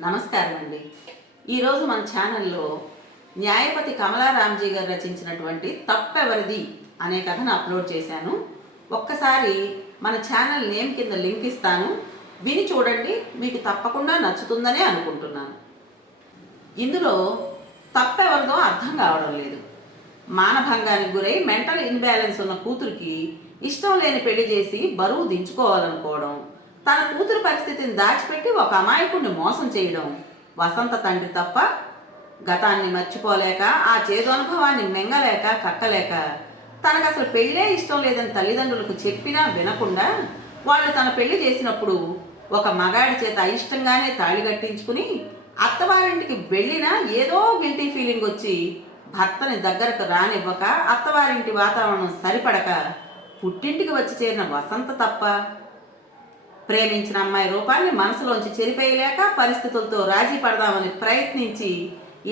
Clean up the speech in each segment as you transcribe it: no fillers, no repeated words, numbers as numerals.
నమస్కారం అండి. ఈరోజు మన ఛానల్లో న్యాయపతి కమలారాంజీ గారు రచించినటువంటి తప్పెవరిది అనే కథను అప్లోడ్ చేశాను. ఒక్కసారి మన ఛానల్ నేమ్ కింద లింక్ ఇస్తాను, విని చూడండి, మీకు తప్పకుండా నచ్చుతుందనే అనుకుంటున్నాను. ఇందులో తప్పెవరిదో అర్థం కావడం లేదు. మానభంగానికి గురై మెంటల్ ఇన్బ్యాలెన్స్ ఉన్న కూతురికి ఇష్టం లేని పెళ్లి చేసి బరువు దించుకోవాలనుకోవడం, తన కూతురు పరిస్థితిని దాచిపెట్టి ఒక అమాయకుడిని మోసం చేయడం వసంత తండ్రి తప్ప. గతాన్ని మర్చిపోలేక, ఆ చేదు అనుభవాన్ని మింగలేక కక్కలేక, తనకు అసలు పెళ్ళే ఇష్టం లేదని తల్లిదండ్రులకు చెప్పినా వినకుండా వాళ్ళు తన పెళ్లి చేసినప్పుడు ఒక మగాడి చేత అయిష్టంగానే తాళి కట్టించుకుని అత్తవారింటికి వెళ్ళినా ఏదో గిల్టీ ఫీలింగ్ వచ్చి భర్తని దగ్గరకు రానివ్వక, అత్తవారింటి వాతావరణం సరిపడక పుట్టింటికి వచ్చి చేరిన వసంత తప్ప. ప్రేమించిన అమ్మాయి రూపాన్ని మనసులోంచి చెరిపేయలేక పరిస్థితులతో రాజీ పడదామని ప్రయత్నించి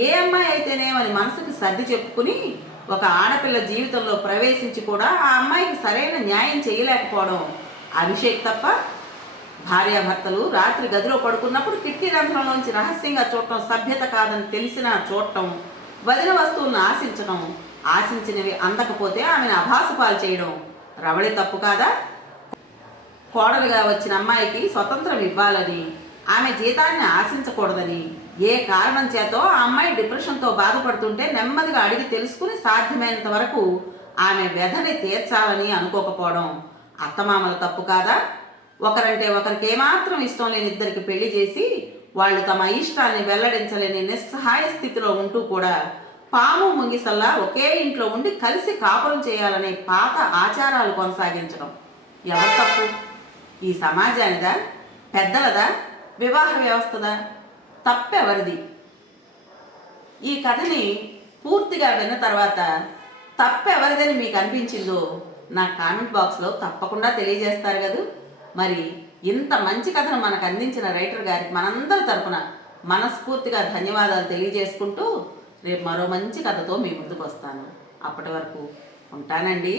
ఏ అమ్మాయి అయితేనేమని మనసుకి సర్ది చెప్పుకుని ఒక ఆడపిల్ల జీవితంలో ప్రవేశించి కూడా ఆ అమ్మాయికి సరైన న్యాయం చేయలేకపోవడం అభిషేక్ తప్ప. భార్యాభర్తలు రాత్రి గదిలో పడుకున్నప్పుడు కిటికీ రంధ్రంలోంచి రహస్యంగా చూడటం సభ్యత కాదని తెలిసినా చూడటం, వదిన వస్తువులను ఆశించడం, ఆశించినవి అందకపోతే ఆమెను అభాసుపాలు చేయడం రవళి తప్పు కాదా? కోడలుగా వచ్చిన అమ్మాయికి స్వతంత్రం ఇవ్వాలని, ఆమె జీతాన్ని ఆశించకూడదని, ఏ కారణం చేతో ఆ అమ్మాయి డిప్రెషన్తో బాధపడుతుంటే నెమ్మదిగా అడిగి తెలుసుకుని సాధ్యమైనంత వరకు ఆమె వ్యధని తీర్చాలని అనుకోకపోవడం అత్తమామల తప్పు కాదా? ఒకరంటే ఒకరికి ఏమాత్రం ఇష్టం లేని ఇద్దరికి పెళ్లి చేసి వాళ్ళు తమ ఇష్టాన్ని వెల్లడించలేని నిస్సహాయ స్థితిలో ఉంటూ కూడా పాము ముంగిసల్లా ఒకే ఇంట్లో ఉండి కలిసి కాపురం చేయాలనే పాత ఆచారాలు కొనసాగించడం ఎవరి తప్పు? ఈ సమాజానిదా, పెద్దలదా, వివాహ వ్యవస్థదా? తప్పెవరిది? ఈ కథని పూర్తిగా విన్న తర్వాత తప్పెవరిదని మీకు అనిపించిందో నా కామెంట్ బాక్స్లో తప్పకుండా తెలియజేస్తారు కదా. మరి ఇంత మంచి కథను మనకు అందించిన రైటర్ గారికి మనందరి తరపున మనస్ఫూర్తిగా ధన్యవాదాలు తెలియజేసుకుంటూ రేపు మరో మంచి కథతో మీ ముందుకు వస్తాను. అప్పటి వరకు ఉంటానండి.